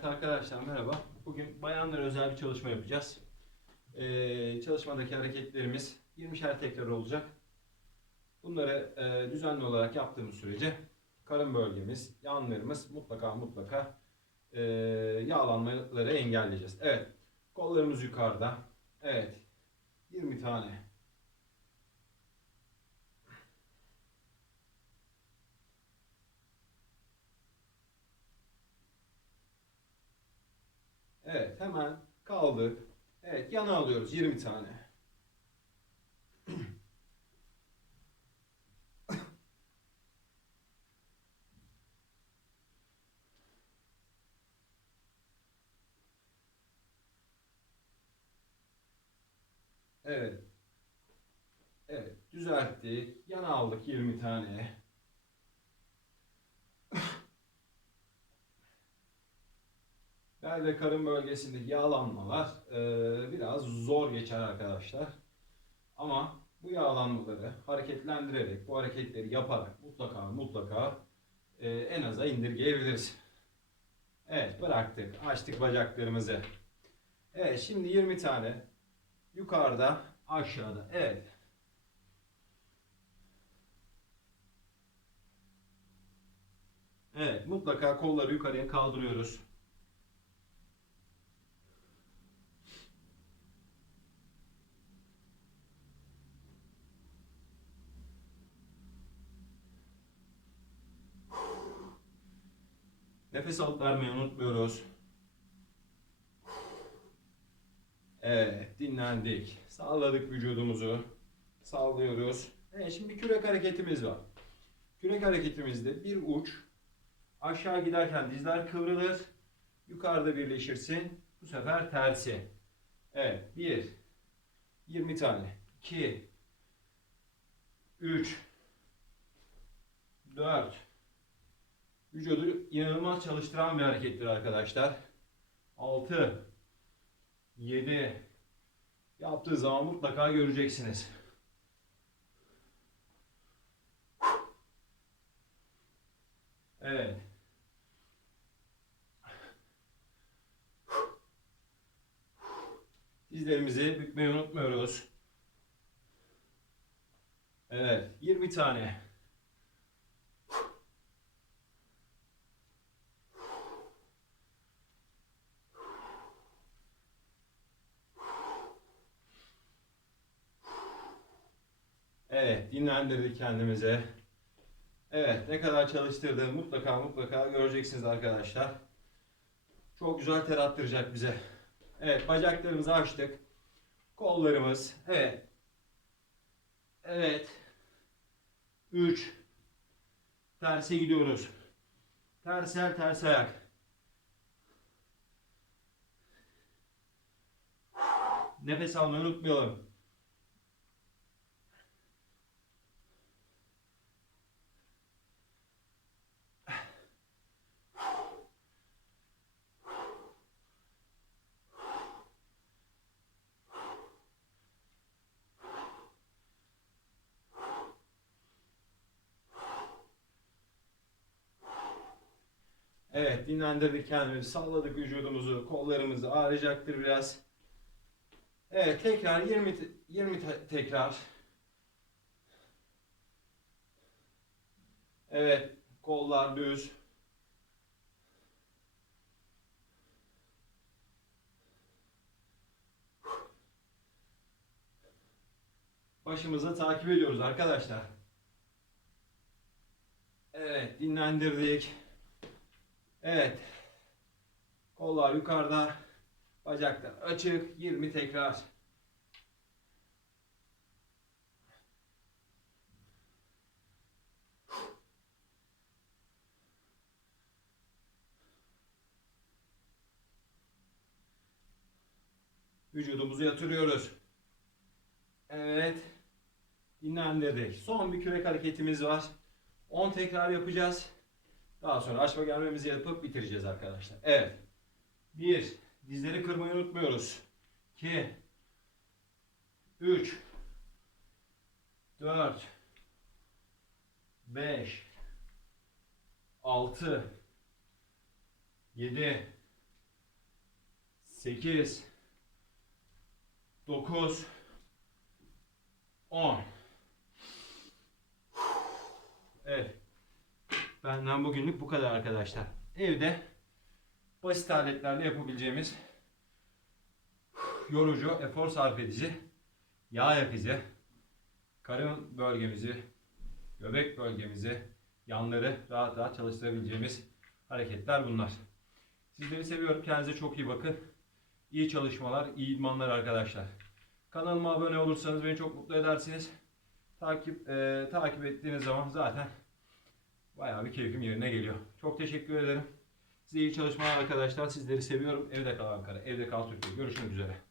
Evet arkadaşlar merhaba. Bugün bayanlara özel bir çalışma yapacağız. Ee, çalışmadaki hareketlerimiz 20'şer tekrar olacak. Bunları e, düzenli olarak yaptığımız sürece karın bölgemiz, yanlarımız mutlaka mutlaka e, yağlanmaları engelleyeceğiz. Evet. Kollarımız yukarıda. Evet. 20 tane. Evet hemen kaldık. Evet yana alıyoruz 20 tane. Evet. Evet düzelttik. Yana aldık 20 tane. Bel ve karın bölgesindeki yağlanmalar e, biraz zor geçer arkadaşlar. Ama bu yağlanmaları hareketlendirerek, bu hareketleri yaparak mutlaka mutlaka e, en aza indirgeyebiliriz. Evet bıraktık, açtık bacaklarımızı. Evet şimdi 20 tane yukarıda, aşağıda. Evet. Evet mutlaka kolları yukarıya kaldırıyoruz. Nefes alıp vermeyi unutmuyoruz. Evet, dinlendik. Sağladık vücudumuzu. Sallıyoruz. Evet, şimdi bir kürek hareketimiz var. Kürek hareketimizde bir uç aşağı giderken dizler kıvrılır. Yukarıda birleşirsin. Bu sefer tersi. Evet, 1 20 tane. 2 3 4 Vücudu inanılmaz çalıştıran bir harekettir arkadaşlar. 6 7 yaptığı zaman mutlaka göreceksiniz. Evet. Dizlerimizi bükmeyi unutmuyoruz. Evet, 20 tane. Evet, dinlendirdik kendimizi. Evet, ne kadar çalıştırdığını mutlaka mutlaka göreceksiniz arkadaşlar. Çok güzel ter attıracak bize. Evet, bacaklarımızı açtık. Kollarımız, evet. Evet. 3. Terse gidiyoruz. Ters el, ters ayak. Nefes almayı unutmayalım. Evet, dinlendirdik kendimizi, salladık vücudumuzu, kollarımızı ağrıyacaktır biraz. Evet, tekrar 20 te- 20 te- tekrar. Evet, kollar düz. Başımızı takip ediyoruz arkadaşlar. Evet, dinlendirdik. Evet. Kollar yukarıda. Bacaklar açık. 20 tekrar. Vücudumuzu yatırıyoruz. Evet. Dinlendirdik. Son bir kürek hareketimiz var. 10 tekrar yapacağız. Daha sonra açma gelmemizi yapıp bitireceğiz arkadaşlar. Evet. 1. Dizleri kırmayı unutmuyoruz. 2. 3. 4. 5. 6. 7. 8 9 10 Evet. Benden bugünlük bu kadar arkadaşlar. Evde basit aletlerle yapabileceğimiz yorucu, efor sarf edici, yağ yakıcı, karın bölgemizi, göbek bölgemizi, yanları rahat rahat çalıştırabileceğimiz hareketler bunlar. Sizleri seviyorum. Kendinize çok iyi bakın. İyi çalışmalar, iyi idmanlar arkadaşlar. Kanalıma abone olursanız beni çok mutlu edersiniz. Takip e, takip ettiğiniz zaman zaten bayağı bir keyfim yerine geliyor. Çok teşekkür ederim. Size iyi çalışmalar arkadaşlar. Sizleri seviyorum. Evde kal Ankara, evde kal Türkiye. Görüşmek üzere.